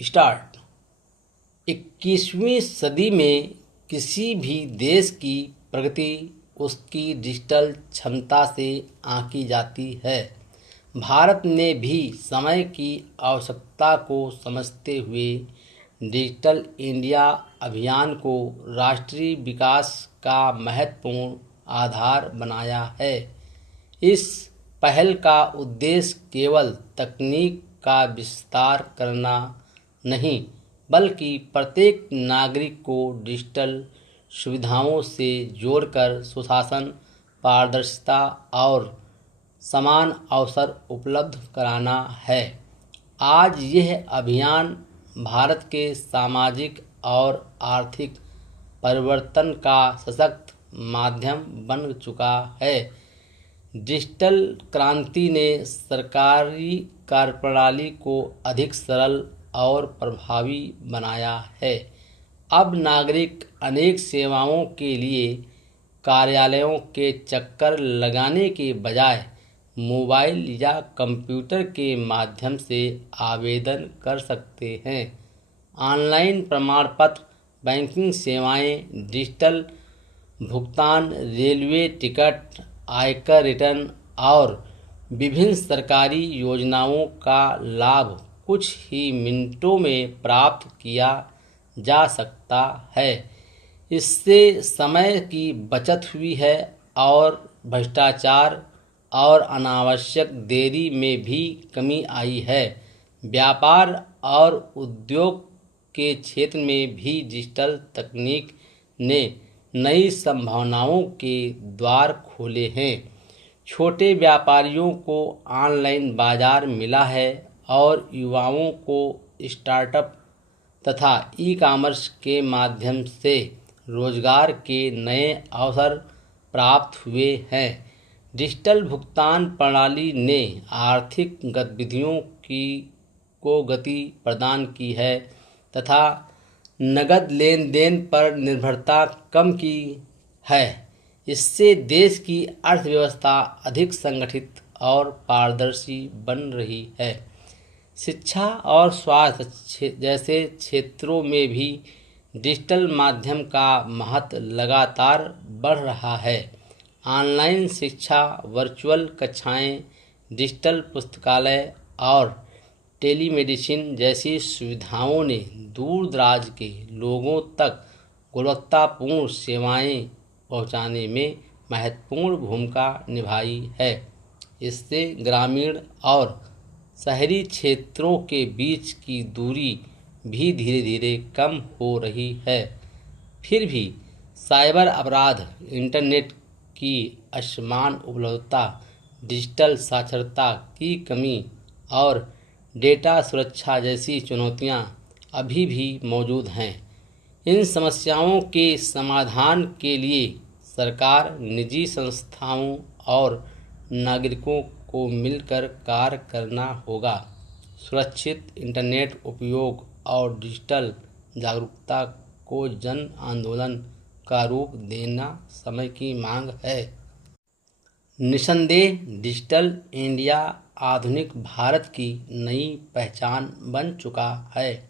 Start. 21वीं सदी में किसी भी देश की प्रगति उसकी डिजिटल क्षमता से आंकी जाती है। भारत ने भी समय की आवश्यकता को समझते हुए डिजिटल इंडिया अभियान को राष्ट्रीय विकास का महत्वपूर्ण आधार बनाया है। इस पहल का उद्देश्य केवल तकनीक का विस्तार करना नहीं, बल्कि प्रत्येक नागरिक को डिजिटल सुविधाओं से जोड़कर सुशासन, पारदर्शिता और समान अवसर उपलब्ध कराना है। आज यह अभियान भारत के सामाजिक और आर्थिक परिवर्तन का सशक्त माध्यम बन चुका है। डिजिटल क्रांति ने सरकारी कार्यप्रणाली को अधिक सरल और प्रभावी बनाया है। अब नागरिक अनेक सेवाओं के लिए कार्यालयों के चक्कर लगाने के बजाय मोबाइल या कंप्यूटर के माध्यम से आवेदन कर सकते हैं। ऑनलाइन प्रमाण पत्र, बैंकिंग सेवाएं, डिजिटल भुगतान, रेलवे टिकट, आयकर रिटर्न और विभिन्न सरकारी योजनाओं का लाभ कुछ ही मिनटों में प्राप्त किया जा सकता है। इससे समय की बचत हुई है और भ्रष्टाचार और अनावश्यक देरी में भी कमी आई है। व्यापार और उद्योग के क्षेत्र में भी डिजिटल तकनीक ने नई संभावनाओं के द्वार खोले हैं। छोटे व्यापारियों को ऑनलाइन बाजार मिला है और युवाओं को स्टार्टअप तथा ई-कॉमर्स के माध्यम से रोजगार के नए अवसर प्राप्त हुए हैं। डिजिटल भुगतान प्रणाली ने आर्थिक गतिविधियों को गति प्रदान की है तथा नगद लेन देन पर निर्भरता कम की है। इससे देश की अर्थव्यवस्था अधिक संगठित और पारदर्शी बन रही है। शिक्षा और स्वास्थ्य जैसे क्षेत्रों में भी डिजिटल माध्यम का महत्व लगातार बढ़ रहा है। ऑनलाइन शिक्षा, वर्चुअल कक्षाएं, डिजिटल पुस्तकालय और टेलीमेडिसिन जैसी सुविधाओं ने दूर-दराज के लोगों तक गुणवत्तापूर्ण सेवाएं पहुंचाने में महत्वपूर्ण भूमिका निभाई है। इससे ग्रामीण और शहरी क्षेत्रों के बीच की दूरी भी धीरे-धीरे कम हो रही है। फिर भी साइबर अपराध, इंटरनेट की असमान उपलब्धता, डिजिटल साक्षरता की कमी और डेटा सुरक्षा जैसी चुनौतियां अभी भी मौजूद हैं। इन समस्याओं के समाधान के लिए सरकार, निजी संस्थाओं और नागरिकों को मिलकर कार्य करना होगा। सुरक्षित इंटरनेट उपयोग और डिजिटल जागरूकता को जन आंदोलन का रूप देना समय की मांग है। निस्संदेह डिजिटल इंडिया आधुनिक भारत की नई पहचान बन चुका है।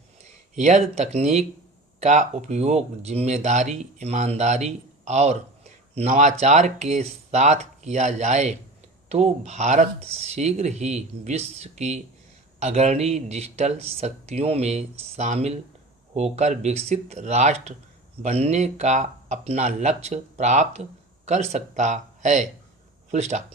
यदि तकनीक का उपयोग जिम्मेदारी, ईमानदारी और नवाचार के साथ किया जाए तो भारत शीघ्र ही विश्व की अग्रणी डिजिटल शक्तियों में शामिल होकर विकसित राष्ट्र बनने का अपना लक्ष्य प्राप्त कर सकता है। Full stop.